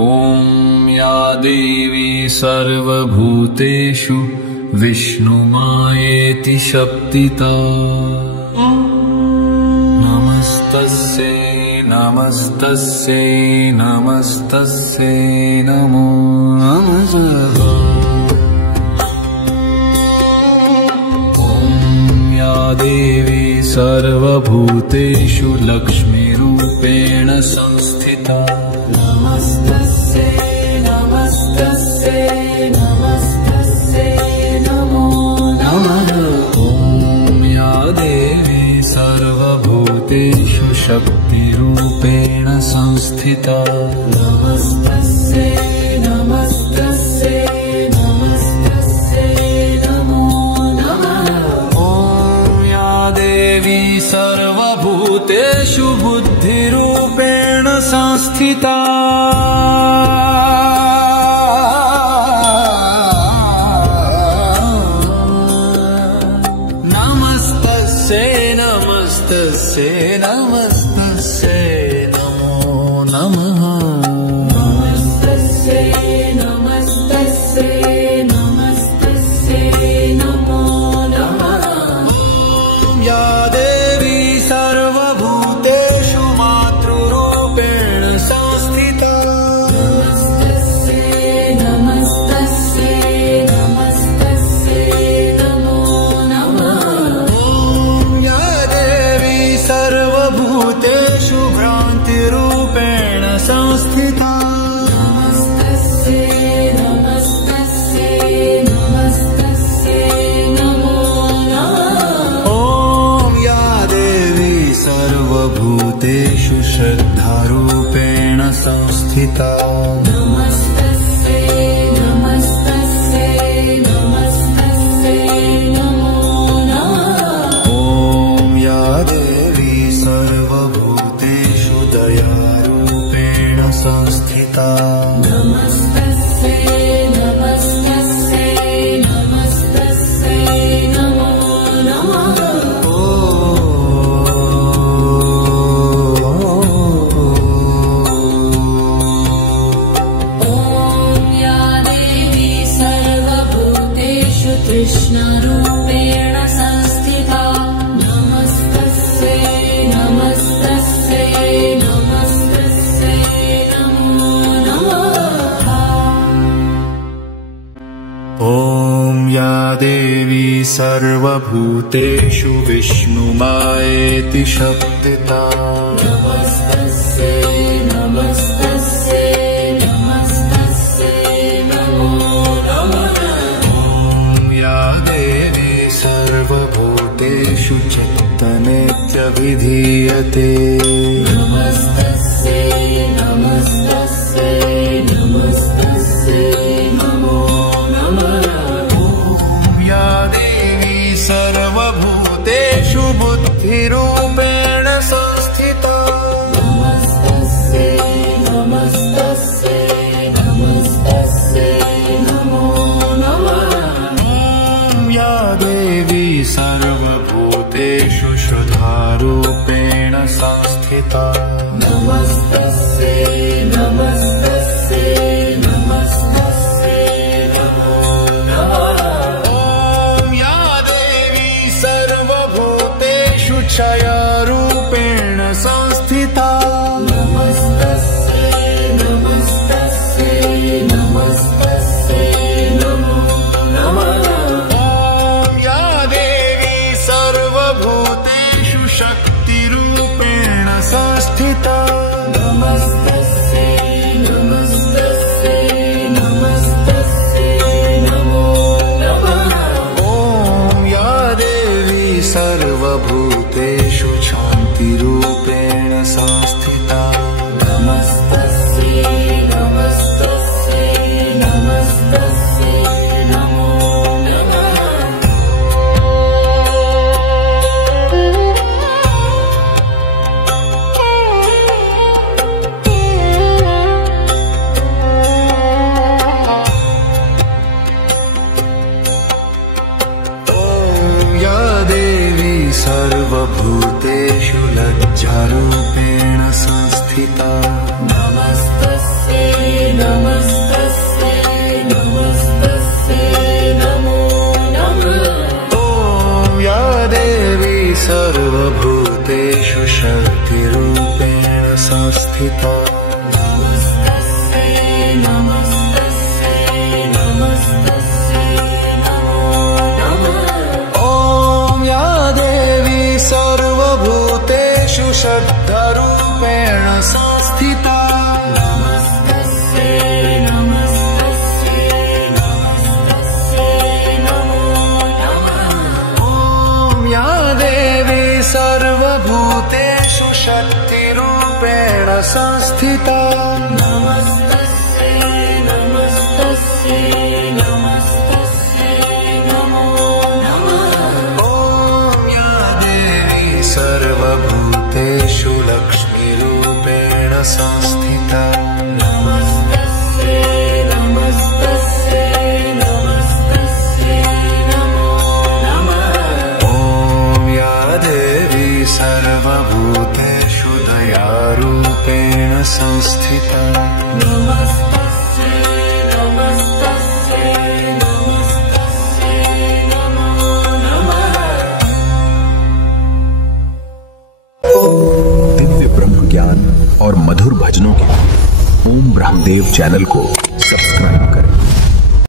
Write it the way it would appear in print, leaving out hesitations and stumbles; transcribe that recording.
ॐ या देवी सर्वभूतेषु विष्णुमायेति शक्तिता नमस्तस्यै नमस्तस्यै नमस्तस्यै नमो नमः। देवी सर्वभूतेषु लक्ष्मीरूपेण संस्थिता नमस्तस्यै नमस्तस्यै नमस्तस्यै नमो नमः। ॐ या देवी सर्वभूतेषु शक्तिरूपेण संस्थिता नमस्तस्यै नमस्तस्यै नमस्तस्यै नमो नमः। देवी सर्वभूतेषु बुद्धिरूपेण संस्थिता नमस्तस्यै नमस्तस्यै नमस्तस्यै नमो नमः। नमस्तस्यै नमस्तस्यै नमस्तस्यै नमो नमः। या देवी सर्वभूतेषु मातृरूपेण संस्थिता नमस्तस्यै नमस्तस्यै नमस्तस्यै नमो नमः। ॐ या देवी सर्वभूतेषु भ्रान्तिरूपेण संस्थिता नमस्तस्यै नमस्तस्यै नमस्तस्यै नमो नमः। सर्वभूतेषु श्रद्धारूपेण संस्थिता नमस्तस्यै नमस्तस्यै नमस्तस्यै नमो नमः। ॐ या देवी सर्वभूतेषु दयारूपेण संस्थिता नमस्तस्यै नमस्तस्यै नमस्तस्यै नमो नमः। कृष्णरूपेण संस्थिता नमस्तस्यै नमस्तस्यै नमस्तस्यै नमो नमः। ॐ या देवी सर्वभूतेषु विष्णुमायेति शक्तिता नमस्तस्यै नमस्तस्यै नमस्तस्यै नमो नमः। देवी सर्वभूतेषु चित्तनेत्यभिधीयते नमस्तस्यै नमस्तस्यै नमस्तस्यै नमो नमः। ॐ या देवी सर्वभूतेषु बुद्धिरूपेण संस्थिता नमस्तस्यै नमस्तस्यै नमस्तस्यै नमो नमः। या देवी सर्वभूतेषु श्रद्धारूपेण संस्थिता नमस्तस्यै नमस्तस्यै नमस्तस्यै नमो नमः। ॐ या देवी सर्वभूतेषु क्षयरूपेण संस्थिता नमस्तस्यै नमस्तस्यै नमस्तस्यै नमो नमः। सर्वभूतेषु शक्तिरूपेण संस्थिता नमस्तस्यै नमस्तस्यै नमस्तस्यै नमो नमः। ॐ या देवी सर्वभूतेषु शान्तिरूपेण संस्थिता नमस्तस्यै नमस्तस्यै नमस्तस्यै नमो नमः। सर्वभूतेषु लज्जारूपेण संस्थिता नमस्तस्यै सर्वभूतेषु शक्तिरूपेण संस्थिता ॐ या देवी सर्वभूतेषु शक्तिरूपेण संस्थिता सर्वभूतेषु शक्तिरूपेण संस्थिता ॐ या देवी सर्वभूतेषु लक्ष्मीरूपेण संस्थिता सर्वभूतेषु दयारूपेण संस्थिता दिव्य ब्रह्म ज्ञान और मधुर भजनों के ओम ब्रह्मदेव चैनल को सब्सक्राइब करें।